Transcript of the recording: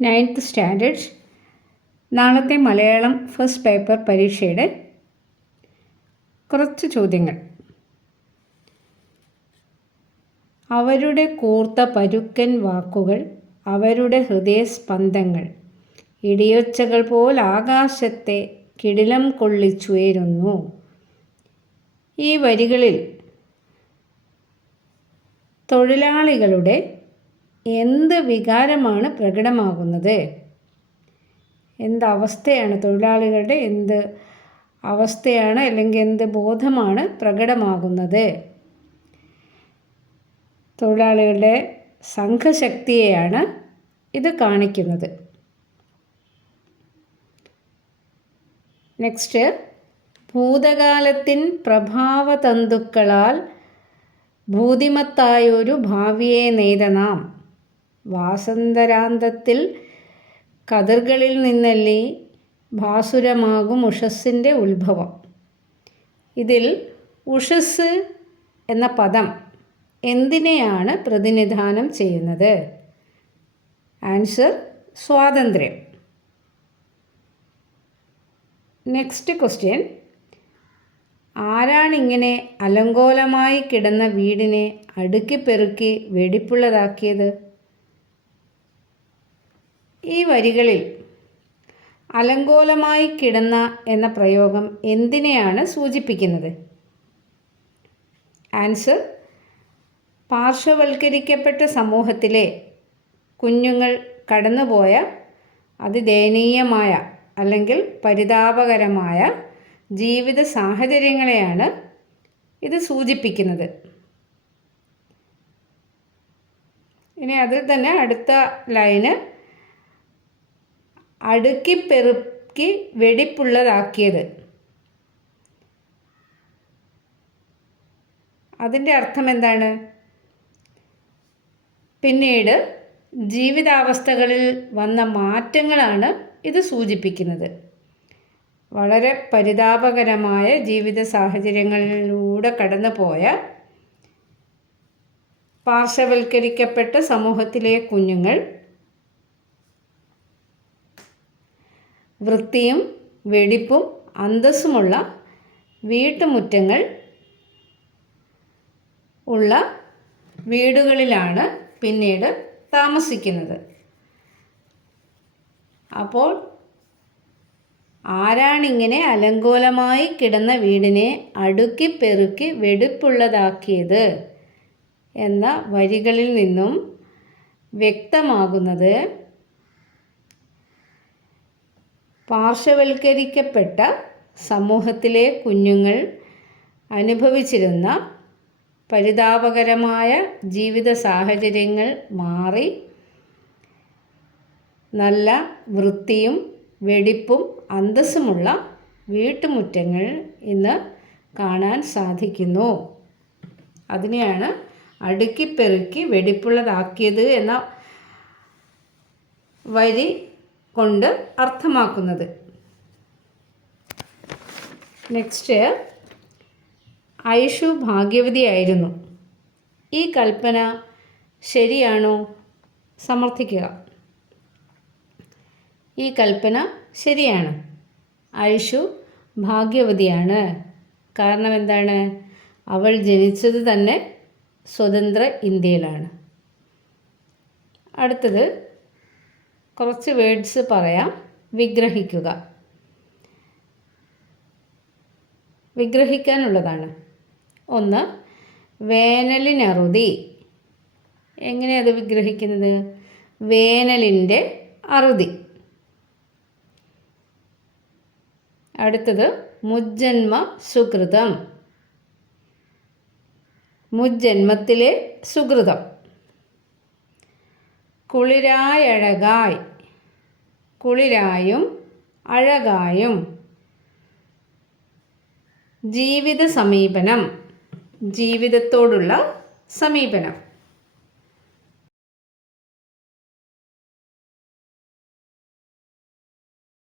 9th standard നാളത്തെ Malayalam first paper പരീക്ഷയുടെ കുറച്ച് ചോദ്യങ്ങൾ. അവരുടെ കൂർത്ത പരുക്കൻ വാക്കുകൾ, അവരുടെ ഹൃദയസ്പന്ദങ്ങൾ ഇടിയൊച്ചകൾ പോൽ ആകാശത്തെ കിടിലം കൊള്ളിച്ചുയരുന്നു. ഈ വരികളിൽ തൊഴിലാളികളുടെ എന്ത് വികാരമാണ് പ്രകടമാകുന്നത്? എന്തവസ്ഥയാണ് തൊഴിലാളികളുടെ എന്ത് അവസ്ഥയാണ് അല്ലെങ്കിൽ എന്ത് ബോധമാണ് പ്രകടമാകുന്നത്? തൊഴിലാളികളുടെ സംഘശക്തിയെയാണ് ഇത് കാണിക്കുന്നത്. നെക്സ്റ്റ്, ഭൂതകാലത്തിൻ പ്രഭാവതന്തുക്കളാൽ ഭൂതിമത്തായൊരു ഭാവിയെ നെയ്ത നാം, വാസന്തരാന്തത്തിൽ കതിർകളിൽ നിന്നല്ലേ ഭാസുരമാകും ഉഷസ്സിൻ്റെ ഉത്ഭവം. ഇതിൽ ഉഷസ് എന്ന പദം എന്തിനെയാണ് പ്രതിനിധാനം ചെയ്യുന്നത്? ആൻസർ സ്വാതന്ത്ര്യം. നെക്സ്റ്റ് ക്വസ്റ്റ്യൻ, ആരാണിങ്ങനെ അലങ്കോലമായി കിടന്ന വീടിനെ അടുക്കിപ്പെറുക്കി വെടിപ്പുള്ളതാക്കിയത്? ഈ വരികളിൽ അലങ്കോലമായി കിടന്ന എന്ന പ്രയോഗം എന്തിനെയാണ് സൂചിപ്പിക്കുന്നത്? ആൻസർ പാർശ്വവൽക്കരിക്കപ്പെട്ട സമൂഹത്തിലെ കുഞ്ഞുങ്ങൾ കടന്നുപോയ അതിദയനീയമായ അല്ലെങ്കിൽ പരിതാപകരമായ ജീവിത സാഹചര്യങ്ങളെയാണ് ഇത് സൂചിപ്പിക്കുന്നത്. ഇനി അതിൽ തന്നെ അടുത്ത ലൈന് അടുക്കിപ്പെറുക്കി വെടിപ്പുള്ളതാക്കിയത്. അതിൻ്റെ അർത്ഥം എന്താണ്? പിന്നീട് ജീവിതാവസ്ഥകളിൽ വന്ന മാറ്റങ്ങളാണ് ഇത് സൂചിപ്പിക്കുന്നത്. വളരെ പരിതാപകരമായ ജീവിത സാഹചര്യങ്ങളിലൂടെ കടന്നുപോയ പാർശ്വവൽക്കരിക്കപ്പെട്ട സമൂഹത്തിലെ കുഞ്ഞുങ്ങൾ വൃത്തിയും വെടിപ്പും അന്തസ്സുമുള്ള വീട്ടുമുറ്റങ്ങൾ ഉള്ള വീടുകളിലാണ് പിന്നീട് താമസിക്കുന്നത്. അപ്പോൾ ആരാണിങ്ങനെ അലങ്കോലമായി കിടന്ന വീടിനെ അടുക്കിപ്പെറുക്കി വെടിപ്പുള്ളതാക്കിയത് എന്ന വരികളിൽ നിന്നും വ്യക്തമാകുന്നത് പാർശ്വവൽക്കരിക്കപ്പെട്ട സമൂഹത്തിലെ കുഞ്ഞുങ്ങൾ അനുഭവിച്ചിരുന്ന പരിതാപകരമായ ജീവിത സാഹചര്യങ്ങൾ മാറി നല്ല വൃത്തിയും വെടിപ്പും അന്തസ്സുമുള്ള വീട്ടുമുറ്റങ്ങൾ ഇന്ന് കാണാൻ സാധിക്കുന്നു. അതിനെയാണ് അടുക്കിപ്പെറുക്കി വെടിപ്പുള്ളതാക്കിയത് എന്ന വരി കൊണ്ട് അർത്ഥമാക്കുന്നത്. നെക്സ്റ്റ്, ഐഷു ഭാഗ്യവതിയായിരുന്നു. ഈ കൽപ്പന ശരിയാണോ? സമർത്ഥിക്കുക. ഈ കൽപ്പന ശരിയാണ്. ഐഷു ഭാഗ്യവതിയാണ്. കാരണം എന്താണ്? അവൾ ജനിച്ചത് തന്നെ സ്വതന്ത്ര ഇന്ത്യയിലാണ്. അടുത്തത് കുറച്ച് വേർഡ്സ് പറയാം. വിഗ്രഹിക്കുക. വിഗ്രഹിക്കാനുള്ളതാണ്. ഒന്ന്, വേനലിനറുതി. എങ്ങനെയാണ് അത് വിഗ്രഹിക്കുന്നത്? വേനലിൻ്റെ അറുതി. അടുത്തത് മുജ്ജന്മ സുകൃതം. മുജ്ജന്മത്തിലെ സുകൃതം. കുളിരായഴകായി. കുളിരായും അഴകായും. ജീവിത സമീപനം. ജീവിതത്തോടുള്ള സമീപനം.